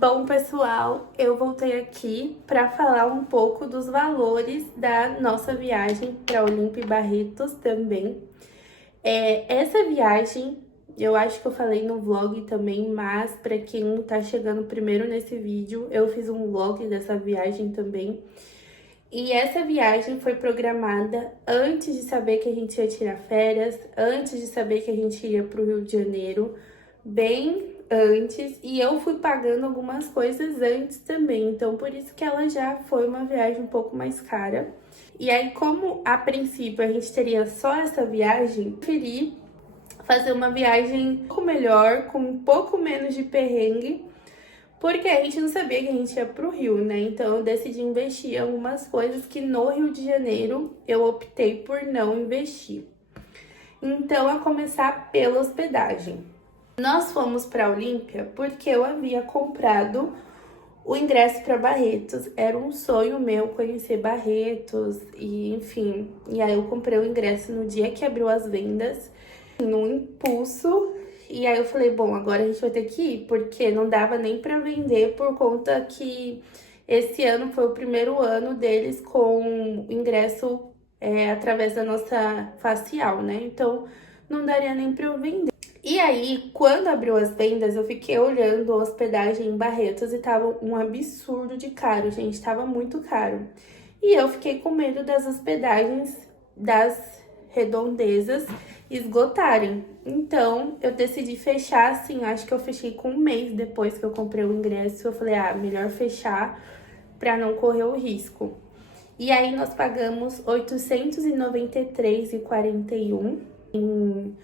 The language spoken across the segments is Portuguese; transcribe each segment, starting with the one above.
Bom, pessoal, eu voltei aqui para falar um pouco dos valores da nossa viagem para Olinda e Barretos também. Essa viagem, eu acho que eu falei no vlog também, mas para quem tá chegando primeiro nesse vídeo, eu fiz um vlog dessa viagem também. E essa viagem foi programada antes de saber que a gente ia tirar férias, antes de saber que a gente ia para o Rio de Janeiro, bem antes. E eu fui pagando algumas coisas antes também, então por isso que ela já foi uma viagem um pouco mais cara. E aí, como a princípio a gente teria só essa viagem, preferi fazer uma viagem um pouco melhor, com um pouco menos de perrengue, porque a gente não sabia que a gente ia pro Rio, né? Então eu decidi investir em algumas coisas que no Rio de Janeiro eu optei por não investir. Então, a começar pela hospedagem. Nós fomos para Olímpia porque eu havia comprado o ingresso para Barretos. Era um sonho meu conhecer Barretos e enfim. E aí eu comprei o ingresso no dia que abriu as vendas, num impulso. E aí eu falei, bom, agora a gente vai ter que ir, porque não dava nem para vender por conta que esse ano foi o primeiro ano deles com o ingresso através da nossa facial, né? Então não daria nem para eu vender. E aí, quando abriu as vendas, eu fiquei olhando a hospedagem em Barretos e tava um absurdo de caro, gente, tava muito caro. E eu fiquei com medo das hospedagens das redondezas esgotarem. Então, eu decidi fechar, assim, acho que eu fechei com um mês depois que eu comprei o ingresso. Eu falei, melhor fechar pra não correr o risco. E aí, nós pagamos R$ 893,41 em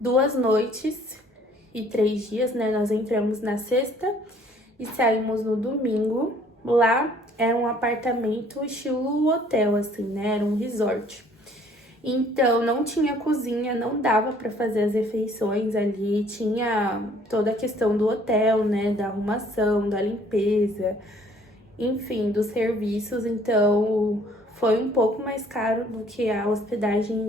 2 noites e 3 dias, né? Nós entramos na sexta e saímos no domingo. Lá é um apartamento estilo hotel, assim, né? Era um resort. Então, não tinha cozinha, não dava para fazer as refeições ali. Tinha toda a questão do hotel, né? Da arrumação, da limpeza, enfim, dos serviços. Então, foi um pouco mais caro do que a hospedagem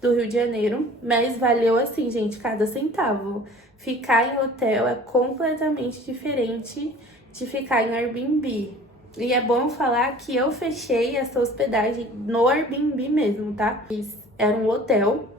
do Rio de Janeiro, mas valeu assim, gente, cada centavo. Ficar em hotel é completamente diferente de ficar em Airbnb. E é bom falar que eu fechei essa hospedagem no Airbnb mesmo, tá? Era um hotel,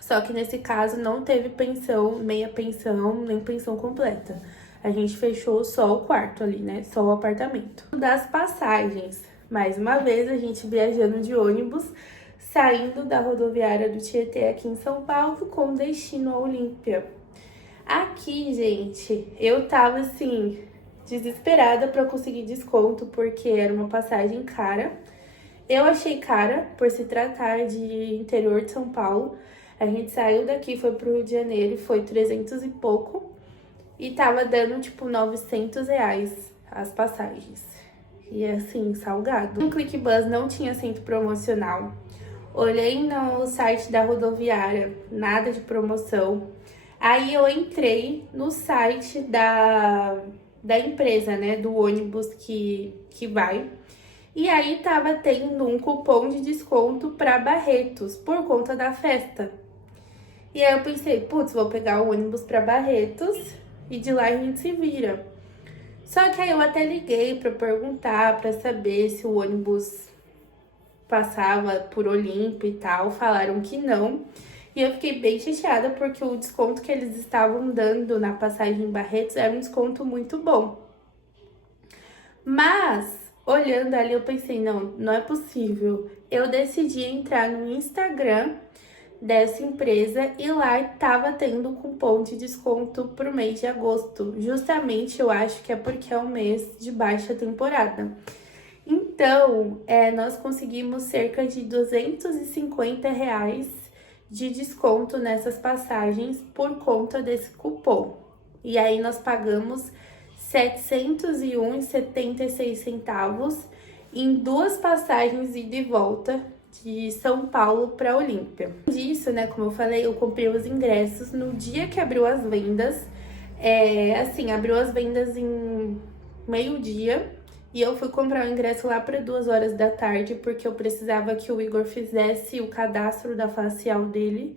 só que nesse caso não teve pensão, meia pensão, nem pensão completa. A gente fechou só o quarto ali, né? Só o apartamento. Das passagens, mais uma vez a gente viajando de ônibus, saindo da rodoviária do Tietê aqui em São Paulo com destino a Olímpia. Aqui, gente, eu tava assim desesperada para conseguir desconto porque era uma passagem cara. Eu achei cara por se tratar de interior de São Paulo. A gente saiu daqui, foi pro Rio de Janeiro e foi 300 e pouco. E tava dando tipo R$ 900 as passagens. E assim, salgado. No ClickBus não tinha assento promocional. Olhei no site da rodoviária, nada de promoção. Aí eu entrei no site da empresa, né, do ônibus que vai. E aí tava tendo um cupom de desconto para Barretos, por conta da festa. E aí eu pensei, putz, vou pegar o ônibus para Barretos e de lá a gente se vira. Só que aí eu até liguei para perguntar, para saber se o ônibus passava por Olímpia e tal, falaram que não. E eu fiquei bem chateada porque o desconto que eles estavam dando na passagem em Barretos era um desconto muito bom. Mas, olhando ali, eu pensei, não é possível. Eu decidi entrar no Instagram dessa empresa e lá estava tendo um cupom de desconto pro mês de agosto. Justamente, eu acho que é porque é um mês de baixa temporada. Então, nós conseguimos cerca de R$ 250 de desconto nessas passagens por conta desse cupom. E aí nós pagamos R$ 701,76 em 2 passagens ida e volta de São Paulo para Olímpia. Disso, né, como eu falei, eu comprei os ingressos no dia que abriu as vendas. Assim, abriu as vendas em meio-dia. E eu fui comprar o ingresso lá para 2 horas da tarde, porque eu precisava que o Igor fizesse o cadastro da facial dele.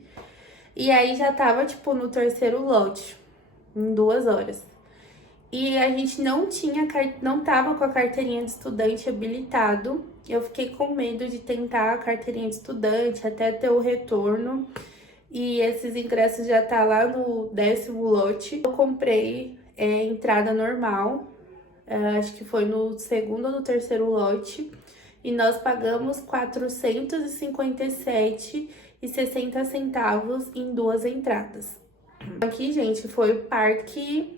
E aí já tava, tipo, no terceiro lote, em 2 horas. E a gente não tava com a carteirinha de estudante habilitado. Eu fiquei com medo de tentar a carteirinha de estudante até ter o retorno. E esses ingressos já tá lá no 10º lote. Eu comprei entrada normal, acho que foi no 2º ou no 3º lote. E nós pagamos R$ 457,60 em 2 entradas. Aqui, gente, foi o Parque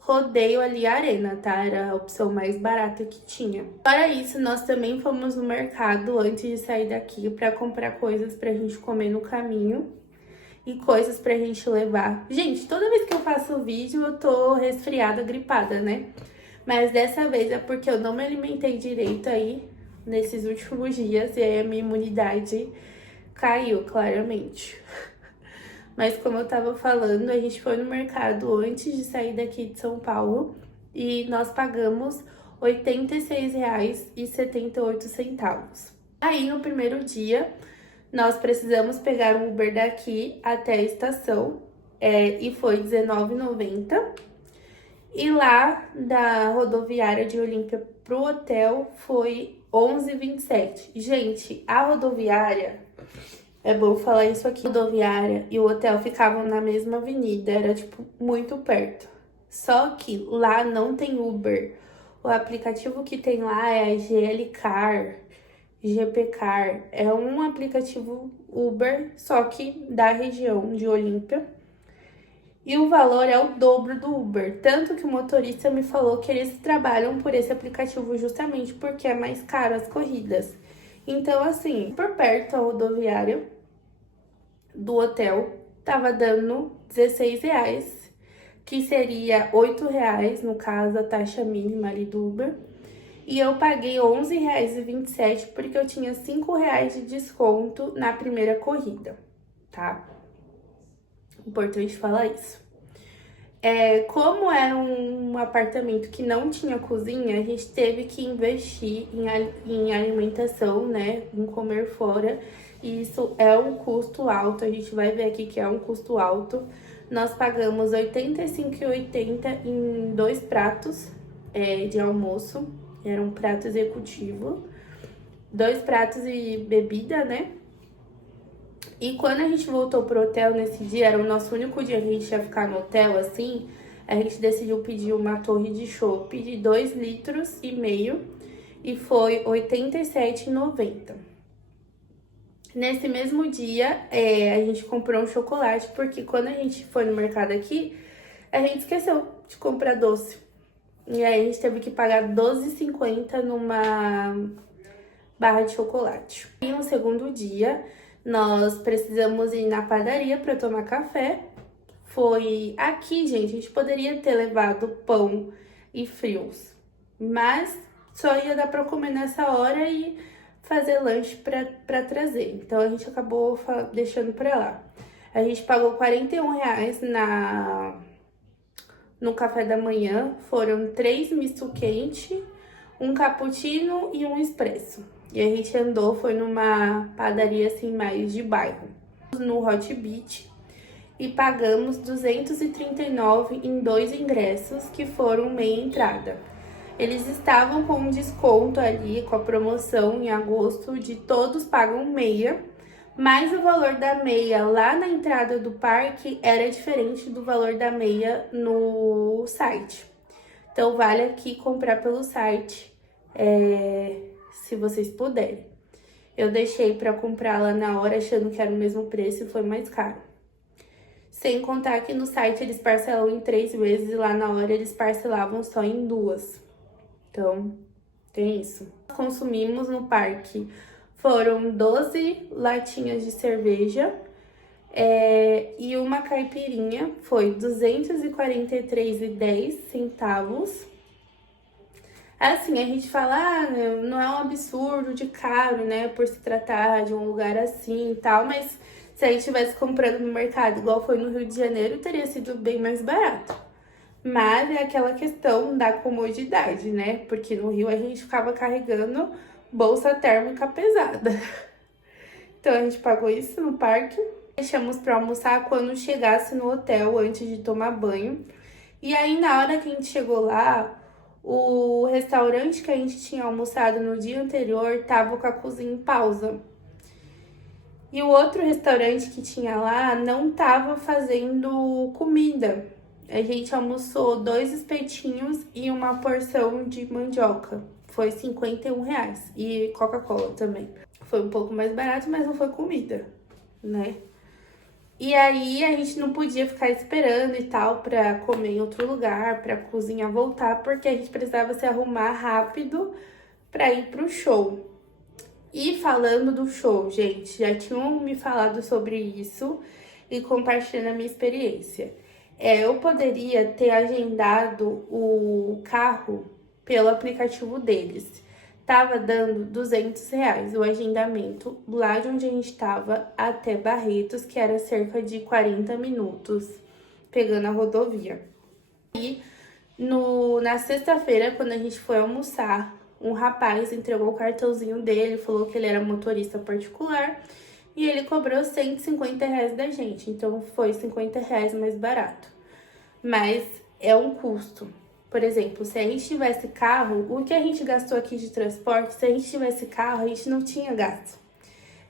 Rodeio ali Arena, tá? Era a opção mais barata que tinha. Fora isso, nós também fomos no mercado antes de sair daqui pra comprar coisas pra gente comer no caminho e coisas pra gente levar. Gente, toda vez que eu faço vídeo eu tô resfriada, gripada, né? Mas dessa vez é porque eu não me alimentei direito aí nesses últimos dias e aí a minha imunidade caiu, claramente. Mas como eu tava falando, a gente foi no mercado antes de sair daqui de São Paulo e nós pagamos R$ 86,78. Aí, no primeiro dia, nós precisamos pegar um Uber daqui até a estação e foi R$19,90. E lá da rodoviária de Olímpia pro hotel foi R$11,27. Gente, a rodoviária... É bom falar isso aqui. A rodoviária e o hotel ficavam na mesma avenida, era, tipo, muito perto. Só que lá não tem Uber. O aplicativo que tem lá é a GL Car, GP Car. É um aplicativo Uber, só que da região de Olímpia. E o valor é o dobro do Uber. Tanto que o motorista me falou que eles trabalham por esse aplicativo justamente porque é mais caro as corridas. Então, assim, por perto a rodoviária do hotel tava dando R$16, que seria R$8, no caso, a taxa mínima ali do Uber. E eu paguei R$11,27 porque eu tinha R$5 de desconto na primeira corrida, tá? Importante falar isso. Como era um apartamento que não tinha cozinha, a gente teve que investir em alimentação, né? Em comer fora. E isso é um custo alto, a gente vai ver aqui que é um custo alto. Nós pagamos R$ 85,80 em 2 pratos de almoço. Era um prato executivo. 2 pratos e bebida, né? E quando a gente voltou pro hotel nesse dia, era o nosso único dia que a gente ia ficar no hotel, assim, a gente decidiu pedir uma torre de chopp de 2,5 litros e foi R$ 87,90. Nesse mesmo dia, a gente comprou um chocolate, porque quando a gente foi no mercado aqui, a gente esqueceu de comprar doce. E aí a gente teve que pagar R$ 12,50 numa barra de chocolate. E no segundo dia, nós precisamos ir na padaria para tomar café. Foi aqui, gente, a gente poderia ter levado pão e frios, mas só ia dar para comer nessa hora e fazer lanche para trazer. Então a gente acabou deixando para lá. A gente pagou R$ 41 no café da manhã. Foram 3 misto quente, um cappuccino e um expresso. E a gente andou, foi numa padaria assim mais de bairro, no Hot Beach, e pagamos R$ 239 em 2 ingressos, que foram meia entrada. Eles estavam com um desconto ali, com a promoção em agosto, de todos pagam meia, mas o valor da meia lá na entrada do parque era diferente do valor da meia no site. Então vale aqui comprar pelo site, se vocês puderem. Eu deixei para comprar lá na hora achando que era o mesmo preço e foi mais caro. Sem contar que no site eles parcelam em 3 vezes e lá na hora eles parcelavam só em 2. Então, tem isso. Consumimos no parque foram 12 latinhas de cerveja e uma caipirinha, foi R$ 243,10. Assim, a gente fala, não é um absurdo de caro, né, por se tratar de um lugar assim e tal, mas se a gente estivesse comprando no mercado igual foi no Rio de Janeiro, teria sido bem mais barato. Mas é aquela questão da comodidade, né, porque no Rio a gente ficava carregando bolsa térmica pesada. Então a gente pagou isso no parque, deixamos para almoçar quando chegasse no hotel antes de tomar banho. E aí, na hora que a gente chegou lá, o restaurante que a gente tinha almoçado no dia anterior tava com a cozinha em pausa. E o outro restaurante que tinha lá não tava fazendo comida. A gente almoçou 2 espetinhos e uma porção de mandioca. Foi R$ 51. E Coca-Cola também. Foi um pouco mais barato, mas não foi comida, né? E aí a gente não podia ficar esperando e tal pra comer em outro lugar, pra cozinha voltar, porque a gente precisava se arrumar rápido pra ir pro show. E falando do show, gente, já tinham me falado sobre isso e compartilhando a minha experiência. Eu poderia ter agendado o carro pelo aplicativo deles. Tava dando R$ 200 o agendamento lá de onde a gente estava até Barretos, que era cerca de 40 minutos, pegando a rodovia. E na sexta-feira, quando a gente foi almoçar, um rapaz entregou o cartãozinho dele, falou que ele era motorista particular e ele cobrou R$ 150 da gente, então foi R$ 50 mais barato. Mas é um custo. Por exemplo, se a gente tivesse carro, o que a gente gastou aqui de transporte, se a gente tivesse carro, a gente não tinha gasto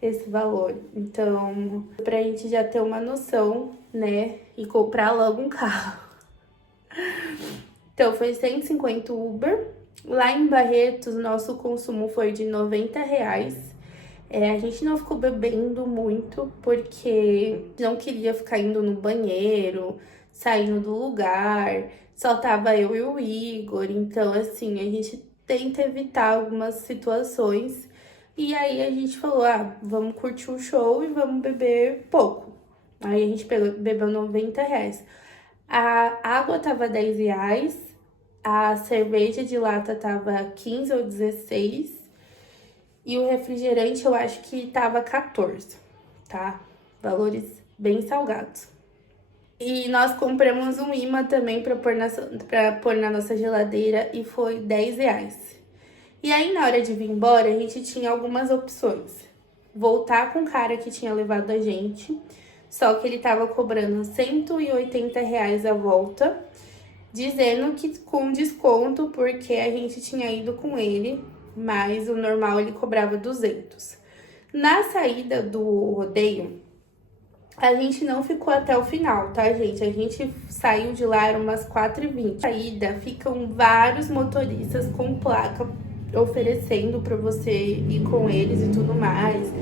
esse valor. Então, pra gente já ter uma noção, né, e comprar logo um carro. Então, foi 150 Uber. Lá em Barretos, nosso consumo foi de R$ 90. A gente não ficou bebendo muito, porque não queria ficar indo no banheiro, saindo do lugar. Só tava eu e o Igor, então assim, a gente tenta evitar algumas situações. E aí a gente falou, vamos curtir o show e vamos beber pouco. Aí a gente bebeu R$ 90. A água tava R$ 10, a cerveja de lata tava 15 ou 16 e o refrigerante eu acho que tava 14, tá? Valores bem salgados. E nós compramos um imã também pra pôr na nossa geladeira e foi R$ 10. E aí, na hora de vir embora, a gente tinha algumas opções. Voltar com o cara que tinha levado a gente, só que ele tava cobrando R$ 180 a volta, dizendo que com desconto, porque a gente tinha ido com ele, mas o normal ele cobrava 200. Na saída do rodeio, a gente não ficou até o final, tá, gente? A gente saiu de lá, eram umas 4h20. Na saída, ficam vários motoristas com placa oferecendo pra você ir com eles e tudo mais,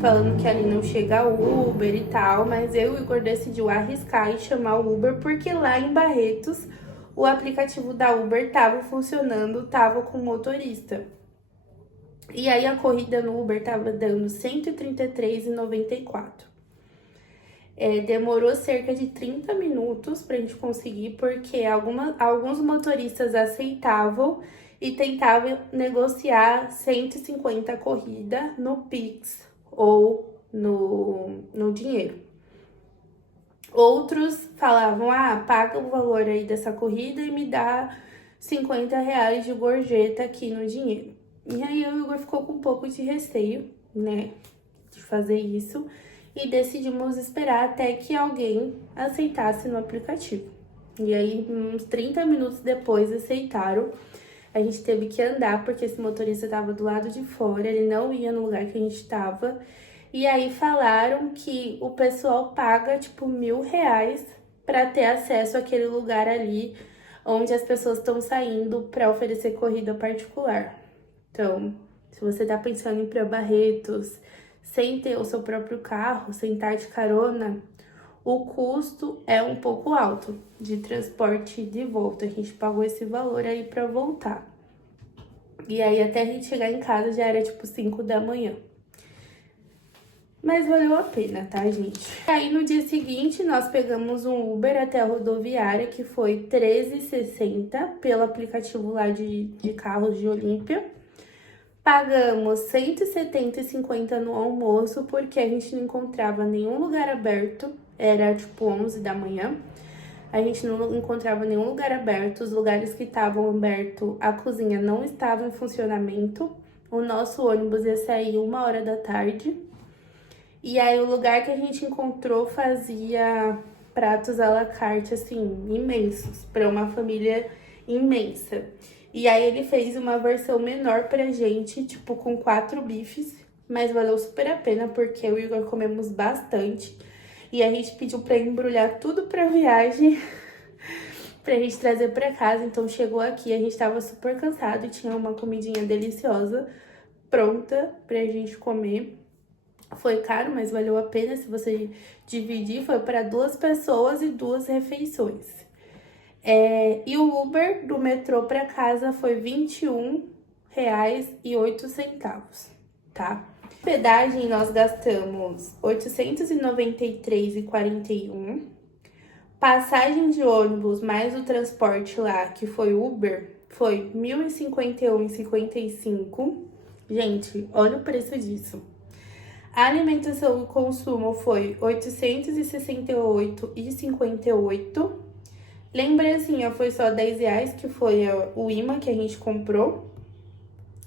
falando que ali não chega Uber e tal, mas eu e o Igor decidiu arriscar e chamar o Uber, porque lá em Barretos, o aplicativo da Uber tava funcionando, tava com motorista. E aí a corrida no Uber tava dando R$ 133,94. Demorou cerca de 30 minutos pra gente conseguir, porque alguns motoristas aceitavam e tentavam negociar 150 a corrida no Pix ou no dinheiro. Outros falavam, paga o valor aí dessa corrida e me dá R$ 50 de gorjeta aqui no dinheiro. E aí o Igor ficou com um pouco de receio, né, de fazer isso. E decidimos esperar até que alguém aceitasse no aplicativo. E aí, uns 30 minutos depois, aceitaram. A gente teve que andar, porque esse motorista estava do lado de fora, ele não ia no lugar que a gente estava. E aí falaram que o pessoal paga, tipo, R$ 1.000 para ter acesso àquele lugar ali, onde as pessoas estão saindo para oferecer corrida particular. Então, se você tá pensando em ir para Barretos, sem ter o seu próprio carro, sem estar de carona, o custo é um pouco alto de transporte de volta. A gente pagou esse valor aí pra voltar. E aí até a gente chegar em casa já era tipo 5 da manhã. Mas valeu a pena, tá, gente? Aí no dia seguinte nós pegamos um Uber até a rodoviária, que foi R$13,60 pelo aplicativo lá de carros de Olímpia. Pagamos R$170,50 no almoço, porque a gente não encontrava nenhum lugar aberto. Era tipo 11 da manhã. A gente não encontrava nenhum lugar aberto. Os lugares que estavam abertos, a cozinha não estava em funcionamento. O nosso ônibus ia sair 1h da tarde. E aí o lugar que a gente encontrou fazia pratos à la carte, assim, imensos, para uma família imensa. E aí ele fez uma versão menor pra gente, tipo, com 4 bifes, mas valeu super a pena, porque eu e o Igor comemos bastante. E a gente pediu pra embrulhar tudo pra viagem, pra gente trazer pra casa. Então chegou aqui, a gente tava super cansado e tinha uma comidinha deliciosa pronta pra gente comer. Foi caro, mas valeu a pena. Se você dividir, foi para 2 pessoas e 2 refeições. E o Uber do metrô para casa foi R$21,08, tá? Hospedagem nós gastamos R$893,41. Passagem de ônibus mais o transporte lá, que foi Uber, foi R$1.051,55. Gente, olha o preço disso. A alimentação e consumo foi R$868,58. Lembrancinha foi só R$10, que foi o imã que a gente comprou.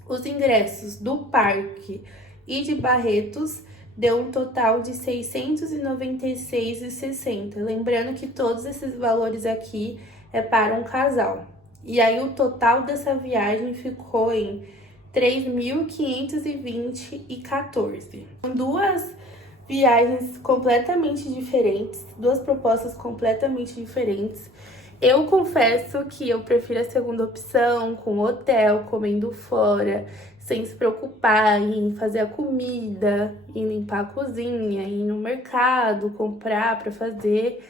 Os ingressos do parque e de Barretos deu um total de R$696,60. Lembrando que todos esses valores aqui é para um casal. E aí o total dessa viagem ficou em R$3.520,14. São 2 viagens completamente diferentes, 2 propostas completamente diferentes. Eu confesso que eu prefiro a segunda opção, com hotel, comendo fora, sem se preocupar em fazer a comida, em limpar a cozinha, ir no mercado, comprar para fazer.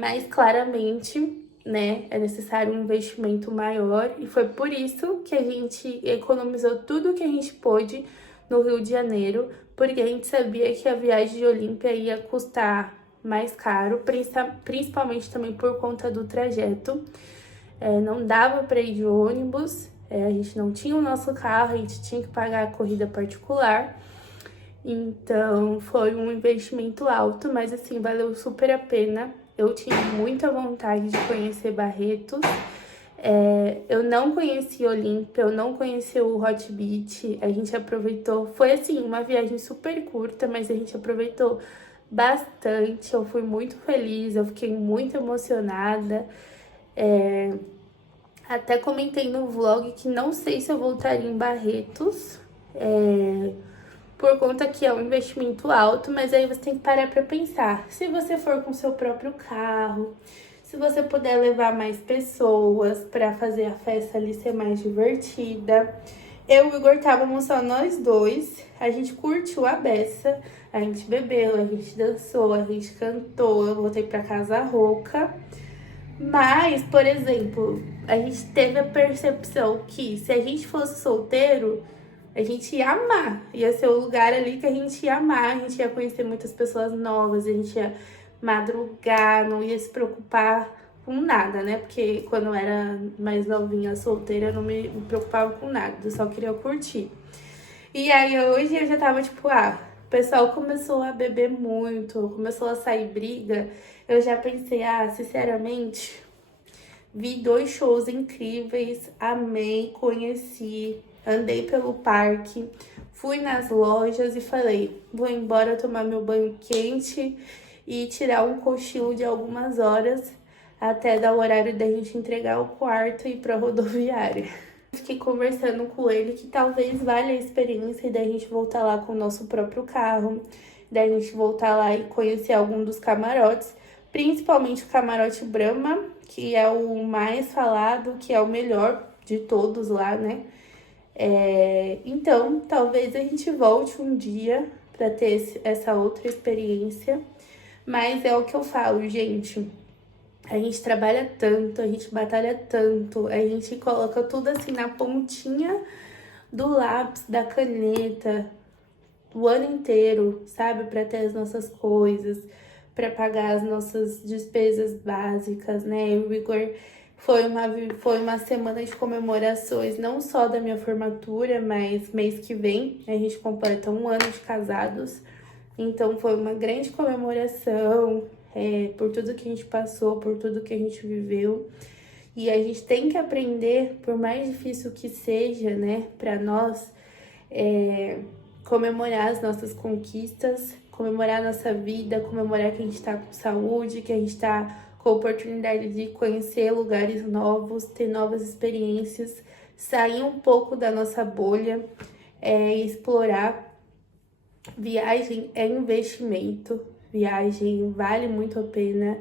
Mas claramente, né, é necessário um investimento maior, e foi por isso que a gente economizou tudo que a gente pôde no Rio de Janeiro, porque a gente sabia que a viagem de Olímpia ia custar mais caro, principalmente também por conta do trajeto. Não dava para ir de ônibus, a gente não tinha o nosso carro, a gente tinha que pagar a corrida particular. Então foi um investimento alto, mas assim, valeu super a pena. Eu tinha muita vontade de conhecer Barretos. Eu não conheci Olímpia, eu não conheci o Hot Beach. A gente aproveitou, foi assim, uma viagem super curta, mas a gente aproveitou bastante. Eu fui muito feliz, eu fiquei muito emocionada. Até comentei no vlog que não sei se eu voltaria em Barretos, por conta que é um investimento alto, mas aí você tem que parar para pensar. Se você for com seu próprio carro, se você puder levar mais pessoas para fazer a festa ali ser mais divertida. Eu e o Igor estávamos só nós dois, a gente curtiu a beça, a gente bebeu, a gente dançou, a gente cantou, eu voltei para casa rouca. Mas, por exemplo, a gente teve a percepção que se a gente fosse solteiro, a gente ia amar. Ia ser o lugar ali que a gente ia amar, a gente ia conhecer muitas pessoas novas, a gente ia madrugar, não ia se preocupar com nada, né? Porque quando eu era mais novinha, solteira, eu não me preocupava com nada, eu só queria curtir. E aí hoje eu já tava tipo, o pessoal começou a beber muito, começou a sair briga. Eu já pensei, sinceramente, vi 2 shows incríveis, amei, conheci, andei pelo parque, fui nas lojas e falei, vou embora tomar meu banho quente e tirar um cochilo de algumas horas até dar o horário da gente entregar o quarto e ir pra rodoviária. Fiquei conversando com ele que talvez valha a experiência da gente voltar lá com o nosso próprio carro, da gente voltar lá e conhecer algum dos camarotes, principalmente o camarote Brahma, que é o mais falado, que é o melhor de todos lá, né? Então, talvez a gente volte um dia para ter essa outra experiência, mas é o que eu falo, gente. A gente trabalha tanto, a gente batalha tanto, a gente coloca tudo assim na pontinha do lápis, da caneta, o ano inteiro, sabe? Para ter as nossas coisas, para pagar as nossas despesas básicas, né? O Igor foi uma semana de comemorações, não só da minha formatura, mas mês que vem a gente completa 1 ano de casados. Então foi uma grande comemoração, por tudo que a gente passou, por tudo que a gente viveu. E a gente tem que aprender, por mais difícil que seja, né, para nós, comemorar as nossas conquistas, comemorar a nossa vida, comemorar que a gente tá com saúde, que a gente tá com a oportunidade de conhecer lugares novos, ter novas experiências, sair um pouco da nossa bolha, explorar. Viagem é investimento, viagem vale muito a pena,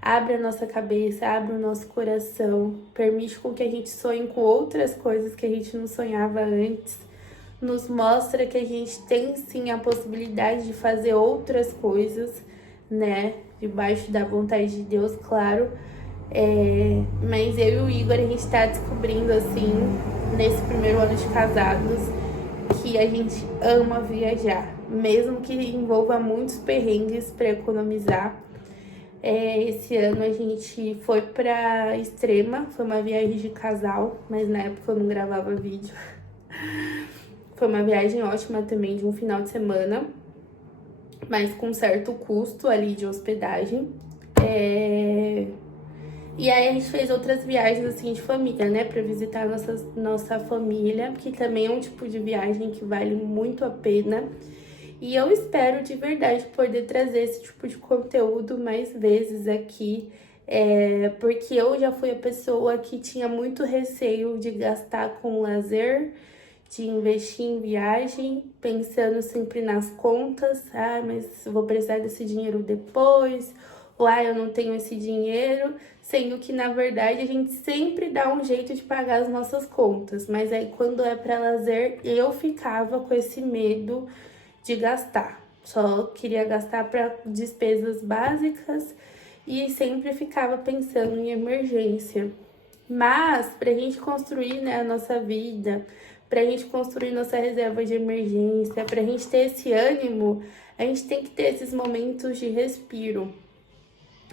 abre a nossa cabeça, abre o nosso coração, permite com que a gente sonhe com outras coisas que a gente não sonhava antes, nos mostra que a gente tem sim a possibilidade de fazer outras coisas, né, debaixo da vontade de Deus, claro. Mas eu e o Igor, a gente tá descobrindo assim, nesse primeiro ano de casados, que a gente ama viajar, mesmo que envolva muitos perrengues para economizar. Esse ano a gente foi pra Extrema, foi uma viagem de casal, mas na época eu não gravava vídeo. Foi uma viagem ótima também, de um final de semana, mas com certo custo ali de hospedagem. E aí a gente fez outras viagens assim de família, né? Pra visitar nossa família, que também é um tipo de viagem que vale muito a pena. E eu espero de verdade poder trazer esse tipo de conteúdo mais vezes aqui. Porque eu já fui a pessoa que tinha muito receio de gastar com lazer, de investir em viagem, pensando sempre nas contas. Ah, mas eu vou precisar desse dinheiro depois. Ou, ah, eu não tenho esse dinheiro. Sendo que, na verdade, a gente sempre dá um jeito de pagar as nossas contas. Mas aí, quando é para lazer, eu ficava com esse medo de gastar. Só queria gastar para despesas básicas e sempre ficava pensando em emergência. Mas, para a gente construir, né, a nossa vida, para a gente construir nossa reserva de emergência, para a gente ter esse ânimo, a gente tem que ter esses momentos de respiro.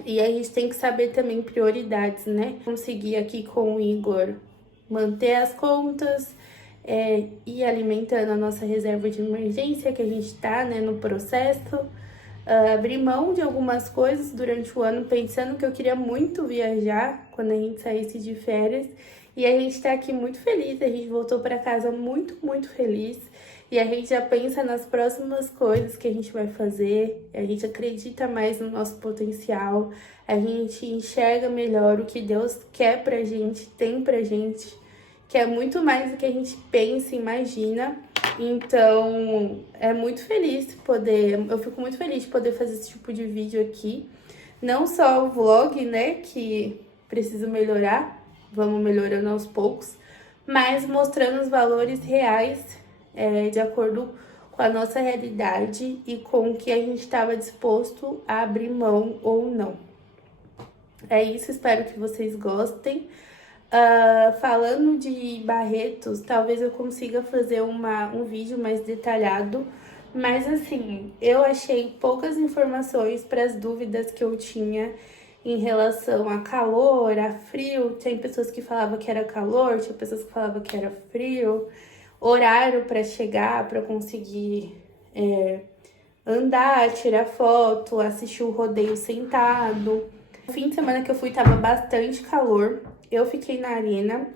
E a gente tem que saber também prioridades, né? Conseguir aqui com o Igor manter as contas, ir alimentando a nossa reserva de emergência, que a gente tá, né, no processo. Abrir mão de algumas coisas durante o ano, pensando que eu queria muito viajar quando a gente saísse de férias. E a gente tá aqui muito feliz, a gente voltou para casa muito, muito feliz. E a gente já pensa nas próximas coisas que a gente vai fazer, a gente acredita mais no nosso potencial, a gente enxerga melhor o que Deus quer pra gente, tem pra gente, que é muito mais do que a gente pensa, imagina. Então, eu fico muito feliz de poder fazer esse tipo de vídeo aqui. Não só o vlog, né, que preciso melhorar, vamos melhorando aos poucos, mas mostrando os valores reais, de acordo com a nossa realidade e com o que a gente estava disposto a abrir mão ou não. É isso, espero que vocês gostem. Falando de Barretos, talvez eu consiga fazer um vídeo mais detalhado, mas assim, eu achei poucas informações para as dúvidas que eu tinha em relação a calor, a frio. Tem pessoas que falavam que era calor, tinha pessoas que falavam que era frio, horário para chegar, para conseguir andar, tirar foto, assistir o rodeio sentado. O fim de semana que eu fui tava bastante calor. Eu fiquei na arena,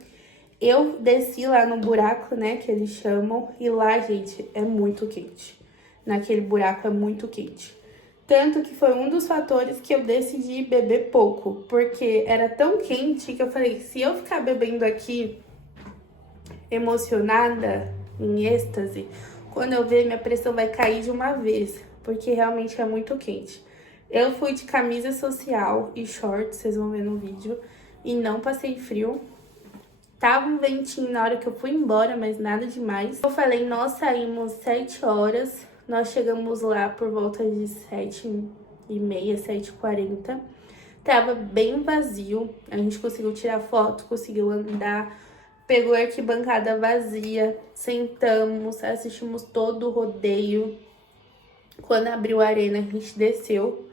eu desci lá no buraco, né, que eles chamam, e lá, gente, é muito quente. Naquele buraco é muito quente. Tanto que foi um dos fatores que eu decidi beber pouco, porque era tão quente que eu falei, se eu ficar bebendo aqui emocionada, em êxtase, quando eu ver, minha pressão vai cair de uma vez, porque realmente é muito quente. Eu fui de camisa social e shorts, vocês vão ver no vídeo, e não passei frio. Tava um ventinho na hora que eu fui embora, mas nada demais. Eu falei, nós saímos 7 horas, nós chegamos lá por volta de 7h30, 7h40. Tava bem vazio, a gente conseguiu tirar foto, conseguiu andar, pegou a arquibancada vazia, sentamos, assistimos todo o rodeio. Quando abriu a arena, a gente desceu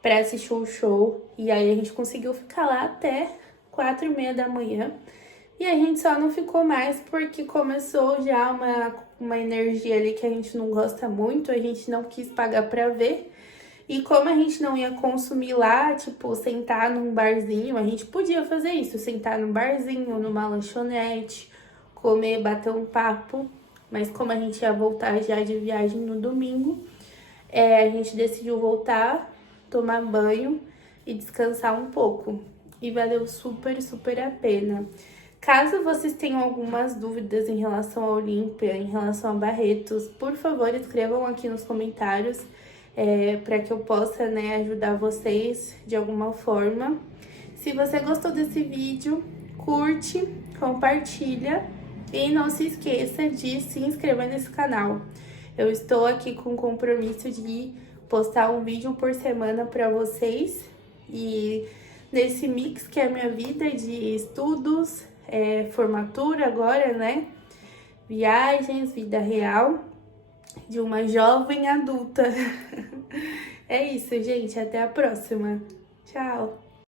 para assistir o show, e aí a gente conseguiu ficar lá até 4h30 da manhã. E a gente só não ficou mais porque começou já uma energia ali que a gente não gosta muito, a gente não quis pagar pra ver. E como a gente não ia consumir lá, tipo, sentar num barzinho, a gente podia fazer isso, sentar num barzinho, numa lanchonete, comer, bater um papo. Mas como a gente ia voltar já de viagem no domingo, a gente decidiu voltar, tomar banho e descansar um pouco. E valeu super, super a pena. Caso vocês tenham algumas dúvidas em relação a Olímpia, em relação a Barretos, por favor, escrevam aqui nos comentários para que eu possa, né, ajudar vocês de alguma forma. Se você gostou desse vídeo, curte, compartilha e não se esqueça de se inscrever nesse canal. Eu estou aqui com o compromisso de postar um vídeo por semana para vocês e nesse mix que é a minha vida de estudos, formatura agora, né? Viagens, vida real de uma jovem adulta. É isso, gente. Até a próxima. Tchau!